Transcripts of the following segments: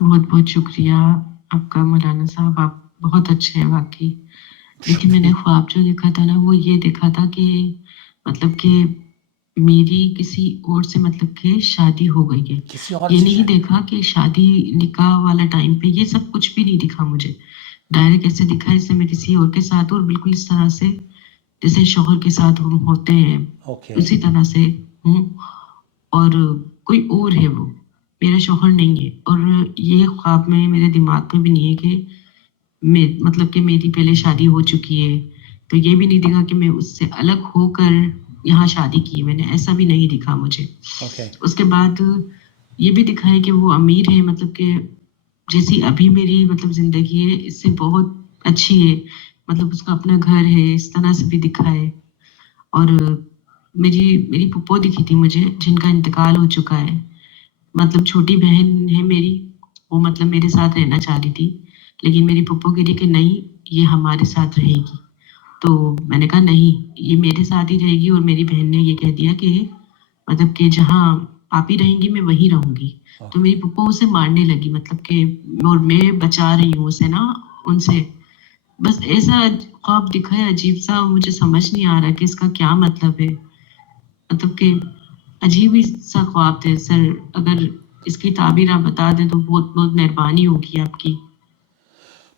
بہت بہت شکریہ آپ کا مولانا صاحب، آپ بہت اچھے ہیں واقعی۔ لیکن میں نے شکریہ۔ خواب جو دیکھا تھا نا وہ یہ دیکھا تھا کہ مطلب کہ میری کسی اور سے مطلب کہ شادی ہو گئی ہے۔ کسی اور یہ سے نہیں شادی؟ دیکھا کہ شادی نکاح والا ٹائم پہ یہ سب کچھ بھی نہیں دکھا مجھے، ڈائریکٹ ایسے دکھا جیسے میں کسی اور کے ساتھ ہوں، اور بالکل اس طرح سے جیسے شوہر کے ساتھ ہم ہوتے ہیں اوکے۔ اسی طرح سے ہوں، اور کوئی اور ہے، وہ میرا شوہر نہیں ہے۔ اور یہ خواب میں میرے دماغ میں بھی نہیں ہے کہ مطلب کہ میری پہلے شادی ہو چکی ہے، تو یہ بھی نہیں دکھا کہ میں اس سے الگ ہو کر یہاں شادی کی، میں نے ایسا بھی نہیں دکھا مجھے۔ اوکے۔ اس کے بعد یہ بھی دکھا ہے کہ وہ امیر ہے، مطلب کہ جیسی ابھی میری مطلب زندگی ہے اس سے بہت اچھی ہے، مطلب اس کا اپنا گھر ہے، اس طرح سے بھی دکھا ہے۔ اور میری پھپھو دکھی تھی مجھے جن کا انتقال ہو چکا ہے، مطلب چھوٹی بہن ہے میری، وہ مطلب میرے ساتھ رہنا چاہ رہی تھی، لیکن میری پھپھو کہہ رہی کہ نہیں یہ ہمارے ساتھ رہے گی، تو میں نے کہا نہیں یہ میرے ساتھ ہی رہے گی، اور میری بہن نے یہ کہہ دیا کہ مطلب کہ جہاں آپ ہی رہیں گی میں وہیں رہوں گی۔ تو میری پھپھو اسے مارنے لگی، مطلب کہ اور میں بچا رہی ہوں اسے نا ان سے۔ بس ایسا خواب دکھا ہے عجیب سا، مجھے سمجھ نہیں آ رہا کہ اس کا کیا مطلب ہے، مطلب کہ عجیب ہی سا خواب تھے سر، اگر اس کی تعبیر آپ بتا دیں تو بہت بہت مہربانی ہوگی آپ کی۔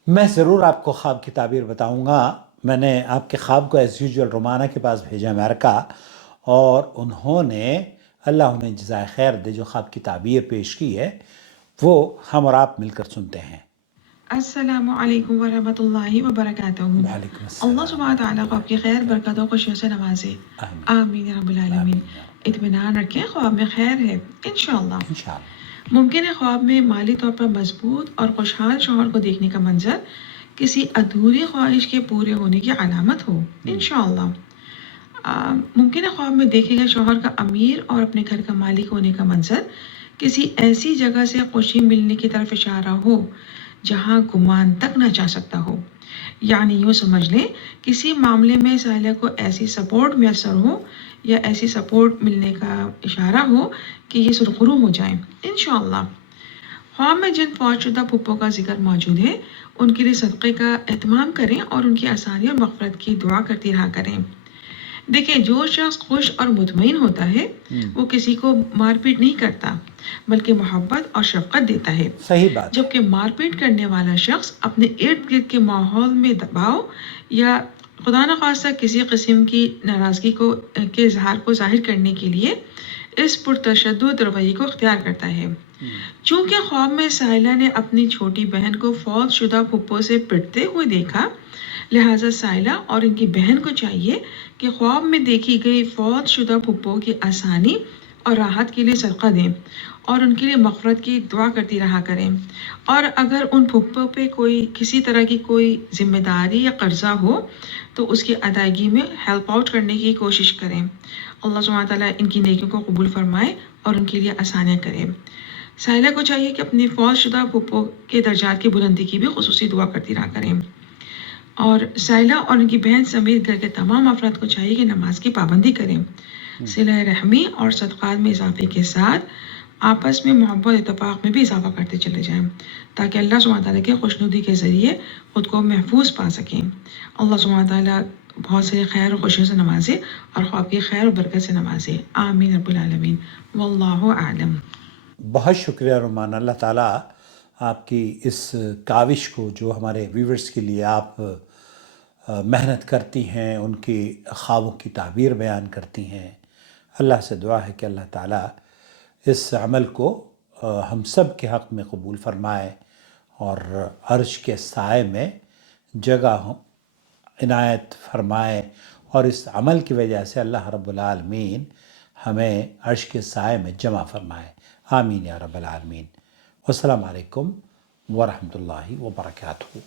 میں ضرور آپ کو خواب کی تعبیر بتاؤں گا۔ میں نے آپ کے خواب کو ایز یوزول رومانہ کے پاس بھیجا امریکہ، اور انہوں نے اللہ انہیں جزائے خیر دے جو خواب کی تعبیر پیش کی ہے وہ ہم اور آپ مل کر سنتے ہیں۔ السلام علیکم ورحمۃ اللہ وبرکاتہ۔ وعلیکم اللہ السلام سبحانہ ورحمۃ تعالیٰ کو اللہ آپ کی خیر وبرکاتہ۔ برکت و خوشیوں سے نوازے، آمین آمین یا رب العالمین۔ آمین یا رب۔ اطمینان رکھیں، خواب میں خیر ہے انشاءاللہ۔ انشاءاللہ۔ ممکن ہے خواب میں مالی طور پر مضبوط اور خوشحال شوہر کو دیکھنے کا منظر کسی ادھوری خواہش کے پورے ہونے کی علامت ہو انشاءاللہ۔ ممکن ہے خواب میں دیکھے گئے شوہر کا امیر اور اپنے گھر کا مالک ہونے کا منظر کسی ایسی جگہ سے خوشی ملنے کی طرف اشارہ ہو جہاں گمان تک نہ جا سکتا ہو، یعنی یوں سمجھ لیں کسی معاملے میں سائلہ کو ایسی سپورٹ میسر ہو یا ایسی سپورٹ ملنے کا اشارہ ہو کہ یہ سرخرو ہو جائیں انشاءاللہ۔ خواب میں جن فوت شدہ پھپھو کا ذکر موجود ہے ان کے لیے صدقے کا اہتمام کریں اور ان کی آسانی اور مغفرت کی دعا کرتی رہا کریں۔ دیکھیں جو شخص خوش اور مطمئن ہوتا ہے وہ کسی کو مار پیٹ نہیں کرتا بلکہ محبت اور شفقت دیتا ہے، صحیح بات ہے۔ جبکہ مار پیٹ کرنے والا شخص اپنے ارد گرد کے ماحول میں دباؤ یا خدا نخواستہ کسی قسم کی ناراضگی کے اظہار کو ظاہر کرنے کے لیے اس پرتشدد رویے کو اختیار کرتا ہے۔ چونکہ خواب میں سائلہ نے اپنی چھوٹی بہن کو فوت شدہ پھپھو سے پٹتے ہوئے دیکھا، لہٰذا سائلہ اور ان کی بہن کو چاہیے کہ خواب میں دیکھی گئی فوت شدہ پھپھو کی آسانی اور راحت کے لیے صدقہ دیں اور ان کے لیے مغفرت کی دعا کرتی رہا کریں، اور اگر ان پھپھو پہ کسی طرح کی کوئی ذمہ داری یا قرضہ ہو تو اس کی ادائیگی میں ہیلپ آؤٹ کرنے کی کوشش کریں۔ اللہ سبحانہ تعالیٰ ان کی نیکیوں کو قبول فرمائے اور ان کے لیے آسانیاں کرے۔ سائلہ کو چاہیے کہ اپنی فوت شدہ پھپھو کے درجات کی بلندی کی بھی خصوصی دعا کرتی رہا کریں، اور سائلہ اور ان کی بہن سمیت گھر کے تمام افراد کو چاہیے کہ نماز کی پابندی کریں، صلہ رحمی اور صدقات میں اضافے کے ساتھ آپس میں محبت اتفاق میں بھی اضافہ کرتے چلے جائیں تاکہ اللہ سبحانہ تعالیٰ کے خوشنودی کے ذریعے خود کو محفوظ پا سکیں۔ اللہ سبحانہ تعالیٰ بہت سے خیر و خوشیوں سے نوازے اور خواب کی خیر و برکت سے نوازے، آمین رب العالمین، واللہ اعلم۔ بہت شکریہ رومان، اللہ تعالیٰ آپ کی اس کاوش کو جو ہمارے ویورز کے لیے آپ محنت کرتی ہیں، ان کی خوابوں کی تعبیر بیان کرتی ہیں، اللہ سے دعا ہے کہ اللہ تعالیٰ اس عمل کو ہم سب کے حق میں قبول فرمائے اور عرش کے سائے میں جگہ عنایت فرمائے، اور اس عمل کی وجہ سے اللہ رب العالمین ہمیں عرش کے سائے میں جمع فرمائے، آمین یا رب العالمین۔ والسلام علیکم ورحمۃ اللہ وبرکاتہ۔